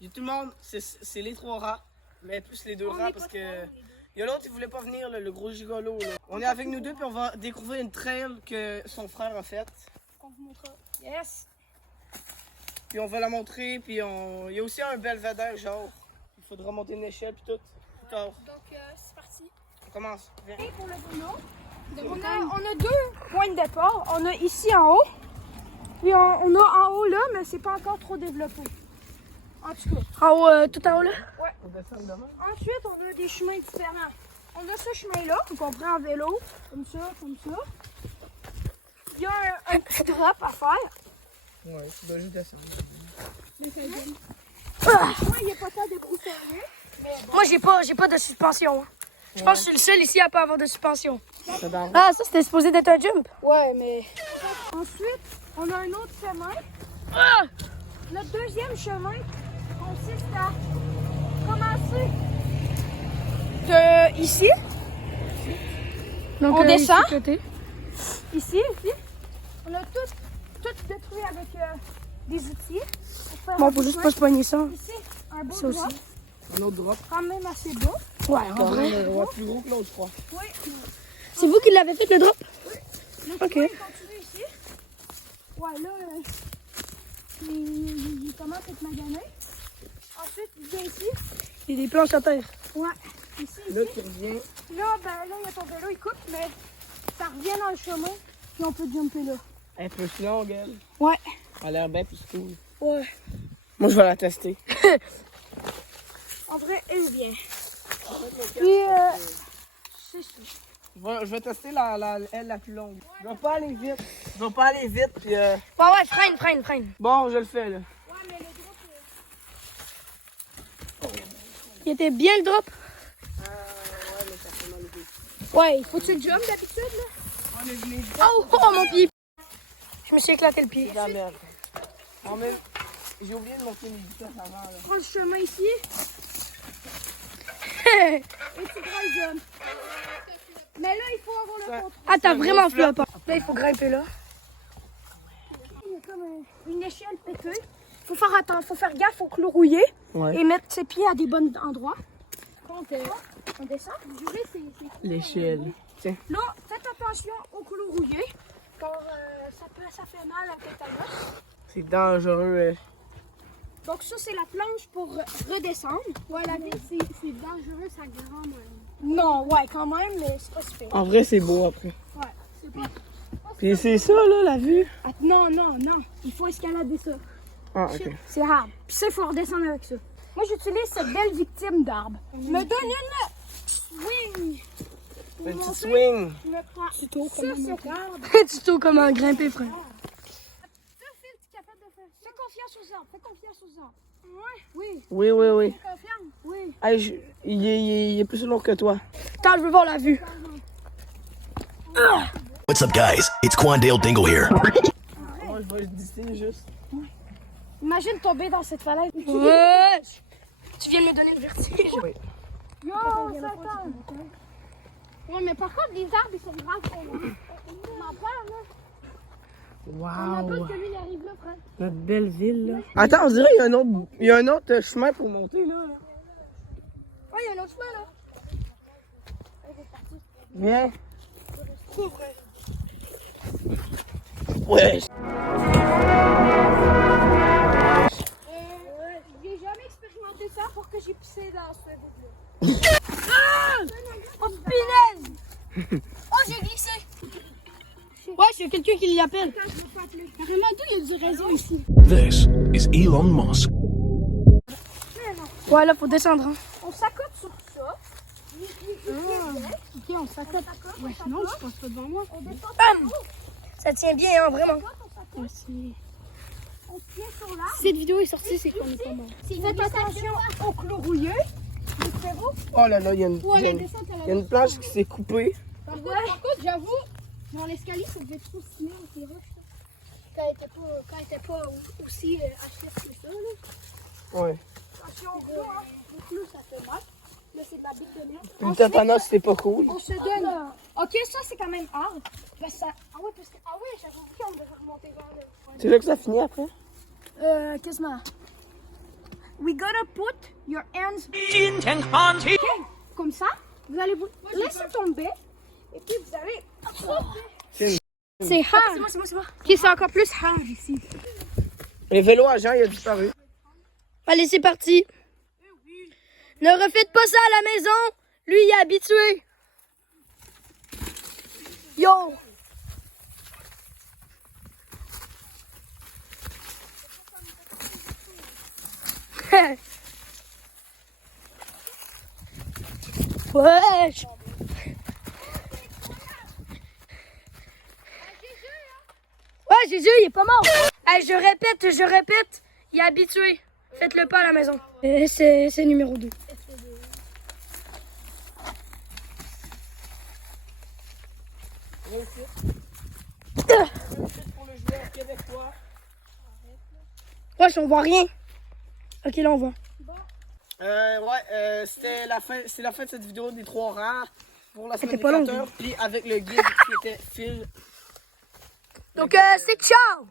Il y a tout le monde, c'est les 3 rats, mais plus les 2 rats parce que... Il y a l'autre, il voulait pas venir, là, le gros gigolo. Là. On est avec nous deux, puis on va découvrir une trail que son frère a faite. Qu'on vous montrera. Yes! Puis on va la montrer, puis il y a aussi un belvédère, genre. Il faudra monter une échelle, puis tout. Plus tard. Donc, c'est parti. On commence. Viens. Et pour le vélo, on a 2 points de départ. On a ici en haut, puis on a en haut là, mais c'est pas encore trop développé. En tout cas. En haut, tout en haut là? Ouais. On descend demain. Ensuite, on a des chemins différents. On a ce chemin-là, qu'on prend en vélo, comme ça, comme ça. Il y a un petit drop à faire. Ouais, tu dois juste descendre. Le chemin, il n'y a pas tant de broussailles. Moi, j'ai pas de suspension. Je pense que je suis le seul ici à pas avoir de suspension. Ah, ça, c'était supposé d'être un jump. Ouais, mais... Ensuite, on a un autre chemin. Ah! Notre deuxième chemin consiste à commencer de ici. Donc, On descend. Ici. Ici. On a tout détruit avec des outils. Bon, faut juste pas se poigner ça. Ici, un beau Ça aussi. drop, Un autre drop. quand même assez beau. Ouais, en vrai. Ouais, plus gros que l'autre, je crois. Oui. C'est vous qui l'avez fait, le drop? Le Ok. chemin continue ici. Ouais, là, il commence à être magané. Ensuite, il vient ici. Il y a des planches à terre. Ouais. Ici, Là, ici. tu reviens. Là, il y a ton vélo, il coupe, mais ça revient dans le chemin. Puis on peut jumper là. Elle est plus longue, elle. Ouais. Elle a l'air bien plus cool. Ouais. Moi, je vais la tester. En vrai, elle est bien. Puis, c'est ça. Je vais tester elle la plus longue. Je vais pas aller vite. Je vais pas aller vite, puis Ouais, freine. Bon, je le fais, là. Ouais, mais le drop, Il était bien le drop. Ouais, mais ça fait mal au pied. ouais, faut que tu le jump d'habitude, là? On est venu. Oh, mon pied. Je me suis éclaté le pied. C'est de la merde. En même, j'ai oublié de monter mes vitesses avant, là. Prends le chemin ici. Et tu prends le jump. Mais là, il faut avoir le contrôle. Ah, t'as C'est un vraiment gros flop. flop. Là, il faut grimper là. Il y a comme une échelle pétée. Faut faire gaffe au clou rouillé Ouais. et mettre ses pieds à des bons endroits. Quand on descend, vous jurez, c'est L'échelle. Tiens. là, faites attention au clou rouillé, car ça fait mal à tétanos. C'est dangereux. Donc ça, c'est la planche pour redescendre. Ouais, la vie, c'est dangereux, ça grimpe. Non, ouais, quand même, mais c'est pas super. En vrai, c'est beau après. Ouais, c'est pas... Puis c'est ça, là, la vue. Ah, non, il faut escalader ça. Ah, ok. C'est hard. Puis ça, il faut redescendre avec ça. Moi, j'utilise cette belle victime d'arbre. Me donne une swing. Un petit swing. Je me prends ça sur l'arbre. Tuto comment grimper, frère. Ça, Phil, tu es capable de faire ça. Fais confiance aux arbres. Fais confiance aux arbres. Ouais. Oui. Oui. Fais confiance. Oui. Hey, il est plus long que toi. Attends, je veux voir la vue. What's up, guys? It's Quandale Dingle here. Moi, je vais d'ici juste. Imagine tomber dans cette falaise. Ouais. Tu viens de me donner le vertige. Oui. Yo, ça tombe. Ouais, mais par contre, les arbres, ils sont graves. On m'en parle, là. On a peur Wow. que lui, il arrive là, frère. Notre belle ville, là. Attends, on dirait qu'il y a un autre chemin pour monter, là. Ouais, il y a un autre chemin, là. Viens. Ouais. J'ai jamais expérimenté ça pour que j'ai pissé dans ce vide-là. Oh, punaise! Oh, j'ai glissé. Ouais, c'est quelqu'un qui l'appelle. Carrément, d'où il y a du réseau ici. This is Elon Musk. Ouais, là, faut descendre. Hein. On s'accote sur ça. Ok, on s'accote. Ouais, sinon, je passe pas devant moi. On descend. Bam! Ça tient bien, hein, vraiment. On se tient sur l'arbre. Cette vidéo est sortie, c'est qu'on est pas mort. Faites attention au clou rouillé. Le frérot. Oh là là, il y a La descente, il y a une planche qui s'est coupée. Par contre, j'avoue, dans l'escalier, ça devait être trop stylé avec les roches. Quand elle était pas aussi achète que ça. Là. Ouais. Attention au clou, hein. Le clou, ça fait mal. Là, c'est de la bite de merde. Le tétanos, c'est pas cool. On se donne. Ok, ça, c'est quand même hard. Parce que j'avais oublié qu'on devait remonter vers le. C'est là que ça finit après? Quasiment. we gotta put your hands. Okay, comme ça, vous allez vous laisser tomber et puis vous allez. C'est hard. C'est moi. Ok, c'est encore plus hard ici. Le vélo à Jean, il a disparu. Allez, c'est parti. Ne refaites pas ça à la maison. Lui, il est habitué. Yo. Wesh. Ouais, Jésus, il est pas mort. Hey, je répète, il est habitué. Faites-le pas à la maison. C'est numéro 2. Pour le joueur québécois. Wesh, on voit rien. Ok, là, on voit. C'était la fin, c'est la fin de cette vidéo des 3 rangs pour la semaine C'était des pas long, 14, puis avec le guide qui était Phil. Donc, c'est ciao.